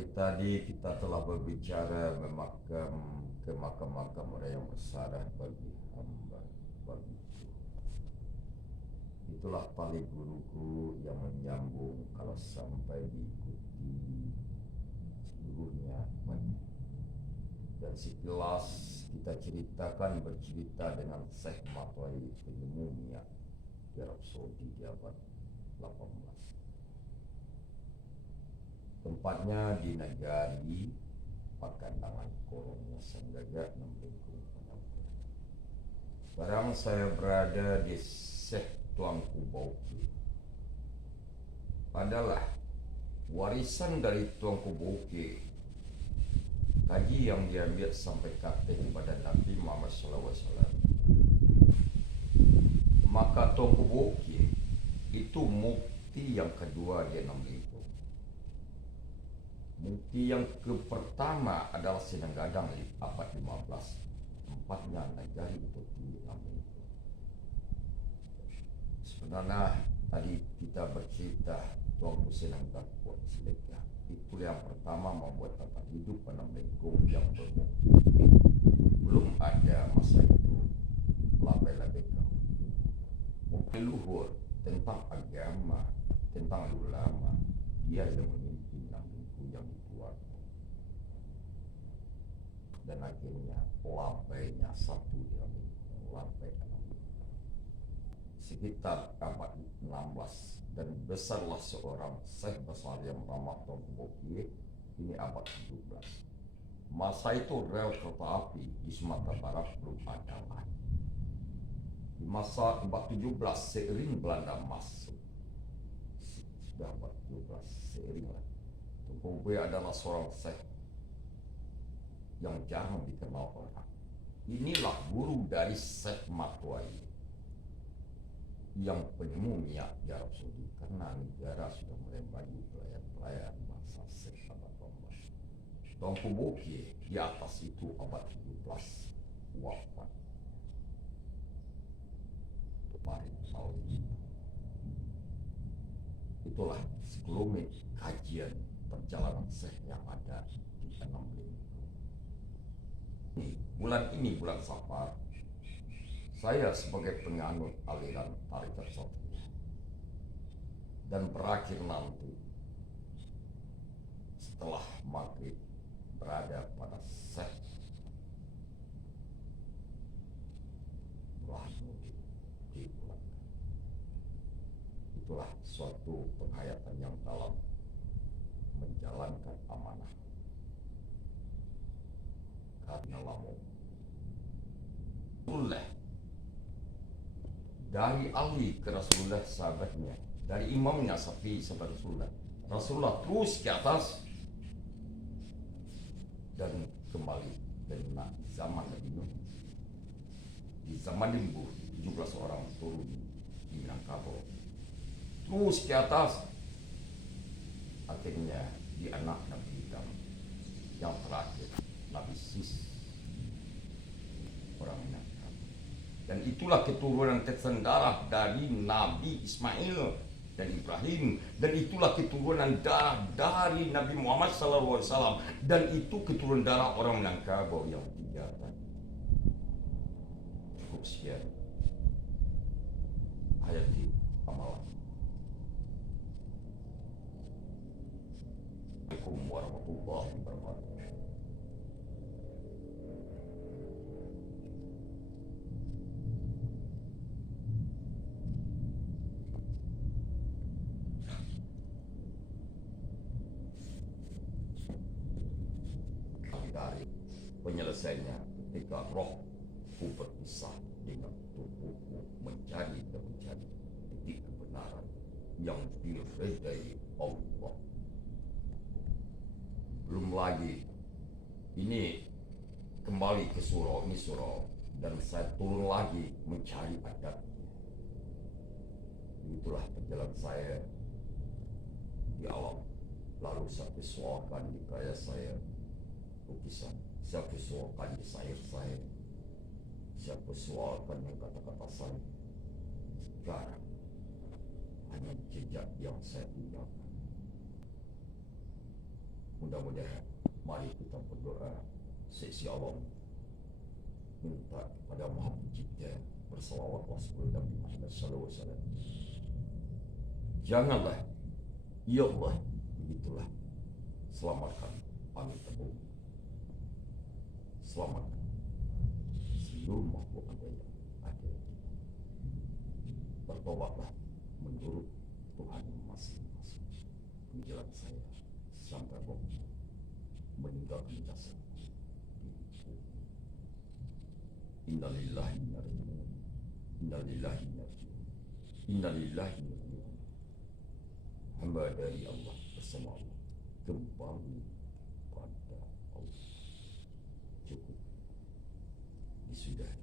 Dari tadi kita telah berbicara ke makam-makam orang yang bersalah bagi hamba, bagiku. Itulah tali guruku yang menyambung kalau sampai diikuti seluruhnya banyak. Dan sekilas kita ceritakan bercerita dengan Syekh Matwai penemu minyak di Arab Saudi di abad 18. Tempatnya di Negari Pakandangan Kolongnya Sanggaga 60 Penampungan. Sekarang saya berada di Syekh Tuanku Bauke. Adalah warisan dari Tuanku Bauke, kaji yang diambil sampai kakek kepada Nabi Muhammad SAW. Maka Tuanku Bauke itu mukti yang kedua di 60. Mukti yang pertama adalah Sinenggadang abad 15. Tempatnya Negari itu di Lampung. Sebenarnya tadi kita bercerita Tuanku Sinenggadang buat sedekah. Itu yang pertama membuat tempat hidup Penambengkung yang bermukti. Belum ada masa itu label-label mukti luhur tentang agama, tentang ulama. Dia yang memimpin Penambengkung yang kuat. Dan akhirnya labainya satu yang labai sekitar abad 16 dan besarlah seorang Syekh besar yang bernama Tuanku Bauke. Ini abad 17. Masa itu rel kereta api di Sumatera Barat belum ada lagi. Di masa abad 17 seiring Belanda masuk, sudah abad 17 seiring lah. Tuanku Bauke adalah seorang Syekh yang jarang dikenal orang. Inilah guru dari Syekh Matwai yang penemu minyak di Arab Saudi, karena negara sudah mulai bagi pelayan-pelayan bangsa Syekh abad 18. Tuanku Bauke di atas itu abad 17 wafat. Kemarin tahun ini. Itulah sekelumit kajian perjalanan Syekh yang ada di 60. Bulan ini, bulan Safar, saya sebagai penganut aliran tarekat Satriyah, dan berakhir nanti setelah maghrib berada pada Syekh Burhanuddin di bulan. Itulah suatu penghayatan yang dalam menjalankan amanah karena lamu Rasulullah, dari Ali ke Rasulullah sahabatnya, dari imamnya Syafi'i sampai Rasulullah terus ke atas dan kembali dan zaman Nabi Nuh. Di zaman Nabi Nuh 17 orang turun di Minangkabau terus ke atas, akhirnya di anak Nabi Adam yang terakhir Nabi Sis orang Minangkabau. Dan itulah keturunan darah dari Nabi Ismail dan Ibrahim, dan itulah keturunan darah dari Nabi Muhammad SAW, dan itu keturunan darah orang Minangkabau yang tiga tadi. Cukup sekian ayat di amalan. Assalamualaikum warahmatullahi wabarakatuh. Dari penyelesaiannya ketika rohku berpisah dengan tubuhku mencari dan mencari titik kebenaran yang diridai Allah. Belum lagi ini kembali ke surau, ini surau, dan saya turun lagi mencari adatnya. Itulah perjalanan saya di alam. Lalu saya visualkan di karya saya lukisan, saya visualkan di syair saya, saya visualkan yang kata-kata saya. Sekarang hanya jejak yang saya tinggalkan. Mudah-mudahan mari kita berdoa sesi Allah minta kepada Maha Pencipta berselawat wassalam Nabi Muhammad sallallahu alaihi wasallam. Janganlah, ya Allah, begitulah. Selamatkan kami tebung. Selamatkan seluruh makhluk Anda yang ada. Bertobatlah menurut Tuhan masing-masing. Menjelang saya sampai waktu meninggalkan jasad. Innalillahi wa inna ilaihi raji'un. Innalillahi wa inna ilaihi raji'un. Innalillahi wa inna ilaihi raji'un. Hamba dari Allah bersama Allah kembali pada Allah. Cukup. Sudah.